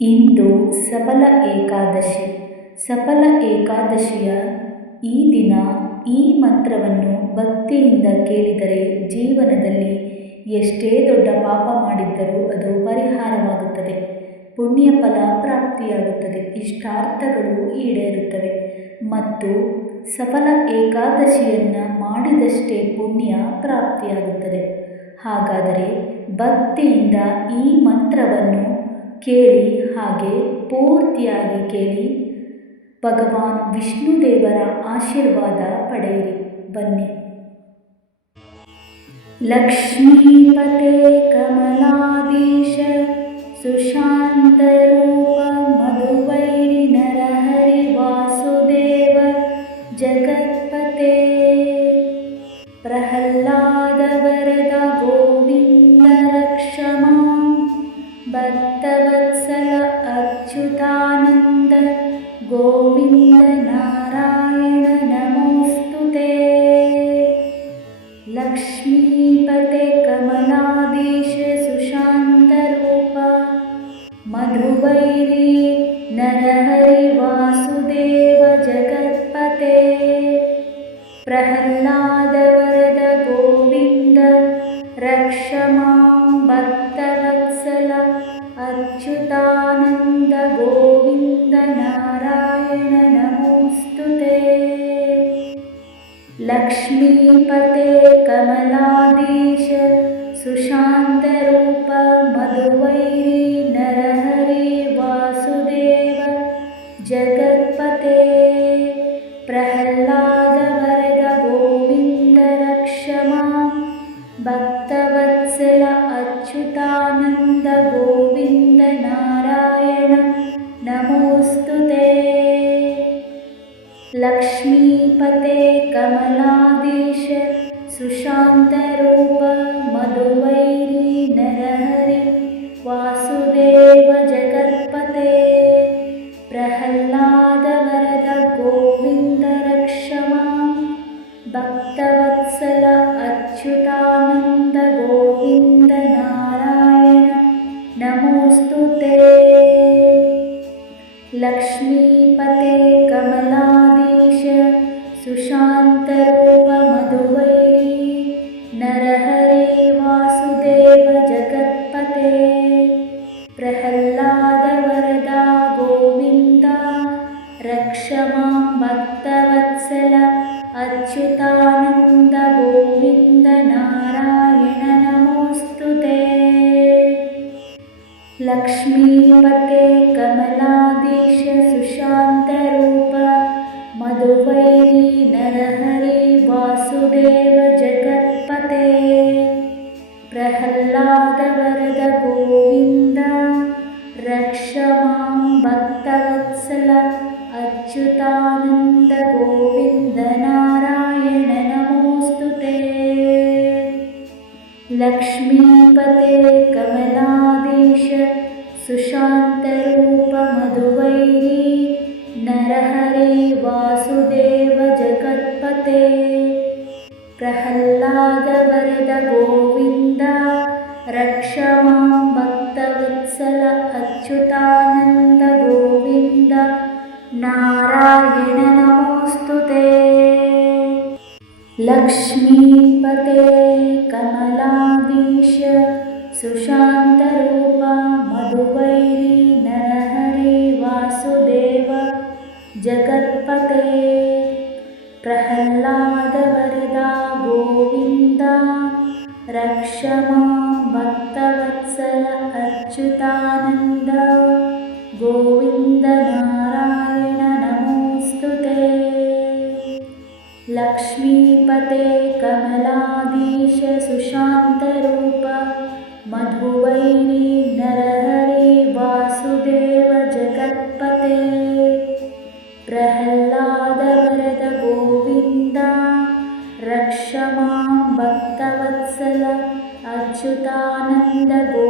ಇಂದು ಸಫಲ ಏಕಾದಶಿ. ಸಫಲ ಏಕಾದಶಿಯ ಈ ದಿನ ಈ ಮಂತ್ರವನ್ನು ಭಕ್ತಿಯಿಂದ ಕೇಳಿದರೆ ಜೀವನದಲ್ಲಿ ಎಷ್ಟೇ ದೊಡ್ಡ ಪಾಪ ಮಾಡಿದ್ದರೂ ಅದು ಪರಿಹಾರವಾಗುತ್ತದೆ. ಪುಣ್ಯ ಫಲ ಪ್ರಾಪ್ತಿಯಾಗುತ್ತದೆ. ಇಷ್ಟಾರ್ಥಗಳು ಈಡೇರುತ್ತವೆ. ಮತ್ತು ಸಫಲ ಏಕಾದಶಿಯನ್ನು ಮಾಡಿದಷ್ಟೇ ಪುಣ್ಯ ಪ್ರಾಪ್ತಿಯಾಗುತ್ತದೆ. ಹಾಗಾದರೆ ಭಕ್ತಿಯಿಂದ ಈ ಮಂತ್ರವನ್ನು ಕೇಳಿ ಹಾಗೆ ಪೂರ್ತಿಯಾಗಿ ಕೇಳಿ ಭಗವಾನ್ ವಿಷ್ಣುದೇವರ ಆಶೀರ್ವಾದ ಪಡೆಯಿರಿ ಬನ್ನಿ. ಲಕ್ಷ್ಮೀಪತೆ ಕಮಲಾದೀಶ ಸುಶಾಂತರೂಪ लक्ष्मीपते कमलादेश सुशान्तरूपा मधुवै भक्तवत्सल अच्युतानन्दगोविन्दनारायणं। नमोऽस्तु ते। लक्ष्मीपते कमलादेश सुशान्तरूप। लक्ष्मीपते कमलादीश सुशान्तरूपा मधुवैरी नरहरे वासुदेव जगत्पते प्रह्लादवरदा गोविन्दा रक्ष मां भक्तवत्सल अर्च्युतानन्दः the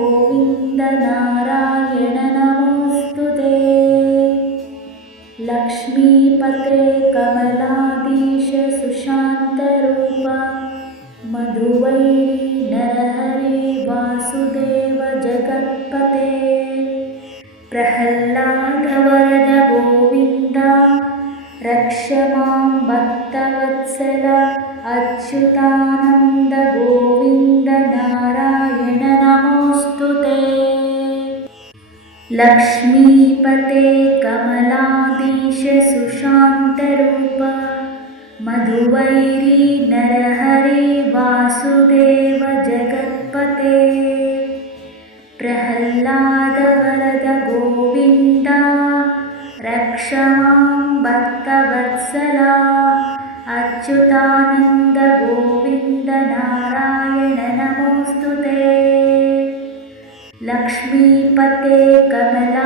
लक्ष्मीपते कमलाधीश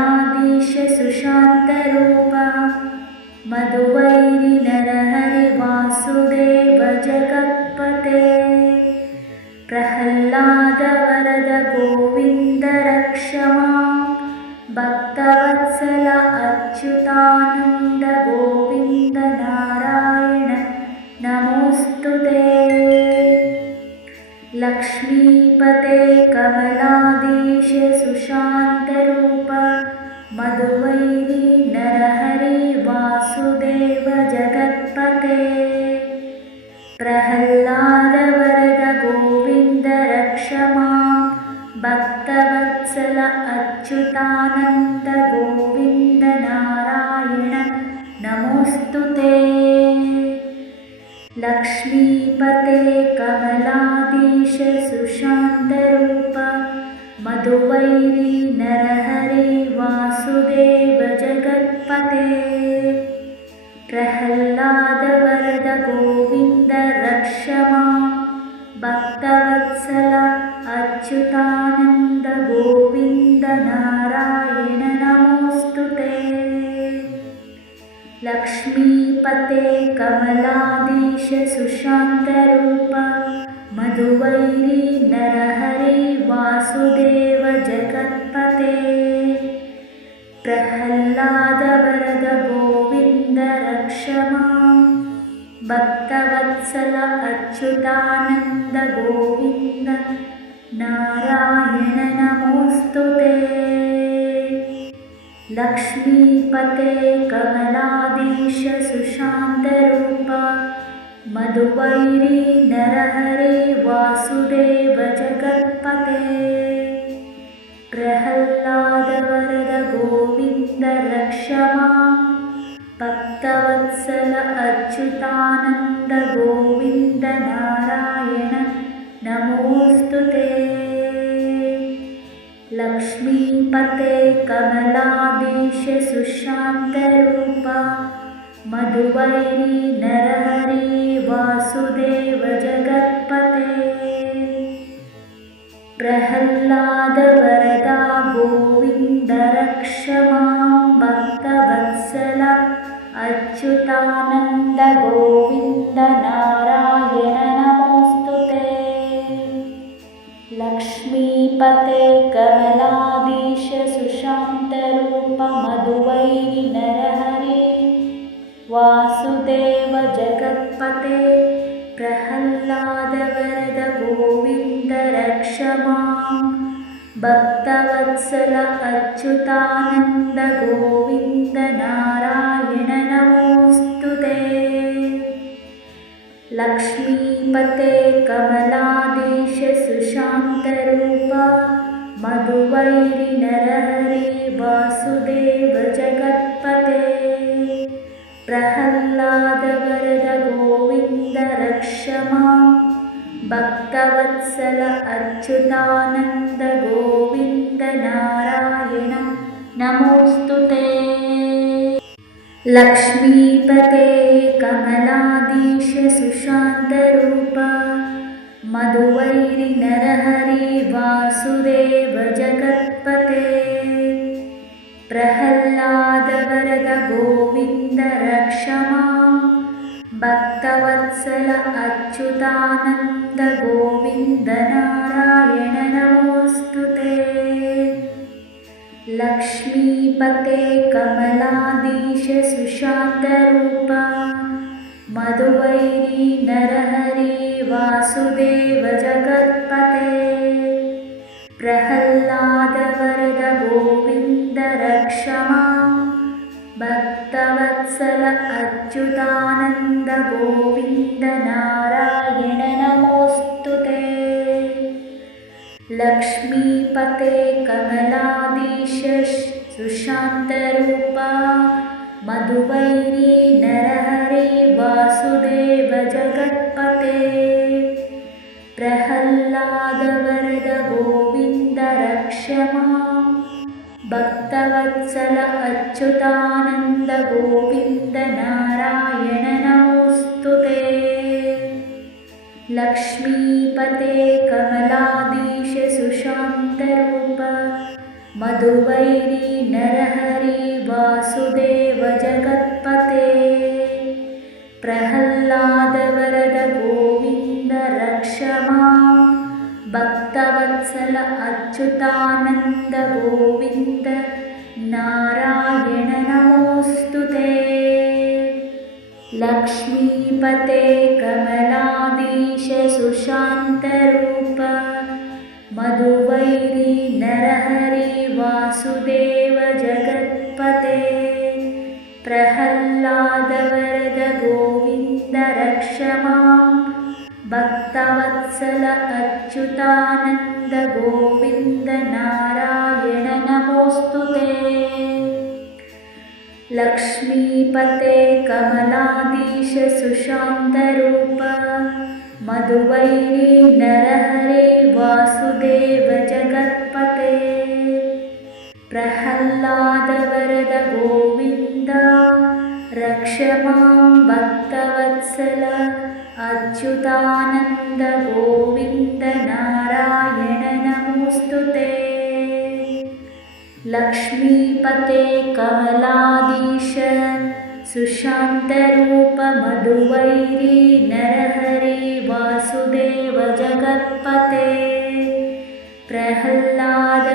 लक्ष्मीपते कमलाधीश सुशान्तरूप मधुवैरि लक्ष्मीपते कमलाधीश सुशान्तरूप मधुवैरि नरहरे वासुदेव जगत्पते। प्रह्लादवरद गोविन्द रक्ष मां भक्तवत्सल अच्युतानन्द गोविन्द नारायण नमोऽस्तु ते लक्ष्मीपते कमलाधीश सुशान्तरूप मधुवैरि नरहरे वासुदेव जगत्पते प्रह्लादवरद गोविन्द रक्ष मां भक्तवत्सल अच्युतानन्द गोविन्द नारायण नमोऽस्तु ते लक्ष्मीपते कमलाधीश सुशान्तरूप मधुवैरि नरहरे वासुदेव लक्ष्मीपते कमलाधीश सुशान्तरूप मधुवैरि नरहरि वासुदेव जगत्पते। प्रह्लादवरदा गोविन्द रक्ष मां भक्तवत्सल अच्युतानन्द गोविन्द नारायण नमोऽस्तु ते। लक्ष्मीपते कमलाधीश वासुदेव जगत्पते प्रह्लादवरद गोविन्द रक्ष मां भक्तवत्सल अच्युतानन्द गोविन्द नारायण नमोऽस्तु ते। लक्ष्मीपते कमलाधीश सुशान्तरूप नरहरे वासुदेव जगत्पते प्रह्लादवरद गोविन्द रक्ष मां भक्तवत्सल अच्युतानन्द गोविन्द नारायण नमोऽस्तु ते। लक्ष्मीपते कमलाधीश सुशान्तरूप मधुवैरि नरहरि वासुदेव भक्तवत्सल अच्युतानन्द गोविन्द नारायण नमोऽस्तु ते। लक्ष्मीपते कमलाधीश मधुवैरि नरहरि वासुदेव जगत्पते। प्रह्लादवरद गोविन्द रक्ष मां भक्तवत्सल भक्तवत्सल लक्ष्मीपते कमलाधीश सुशान्तरूपा मधुवैरी नरहरे वासुदेव जगत्पते प्रह्लादवरद गोविन्द रक्ष मां भक्तवत्सल अच्युतानन्द अच्युतानन्द गोविन्द नारायण नमोऽस्तु ते लक्ष्मीपते कमलाधीश रक्ष मां। भक्तवत्सल अच्युतानन्द गोविन्द नारायण नमोऽस्तु ते। लक्ष्मीपते कमलाधीश सुशान्तरूप मधुवैरी नरहरे वासुदेव जगत्पते। प्रह्लादवरद गोविन्द रक्ष मां भक्तवत्सल अच्युतानन्द गोविन्द लक्ष्मीपते कमलाधीश सुशान्तरूप मधुवैरी नरहरि वासुदेव जगत्पते प्रह्लादवरद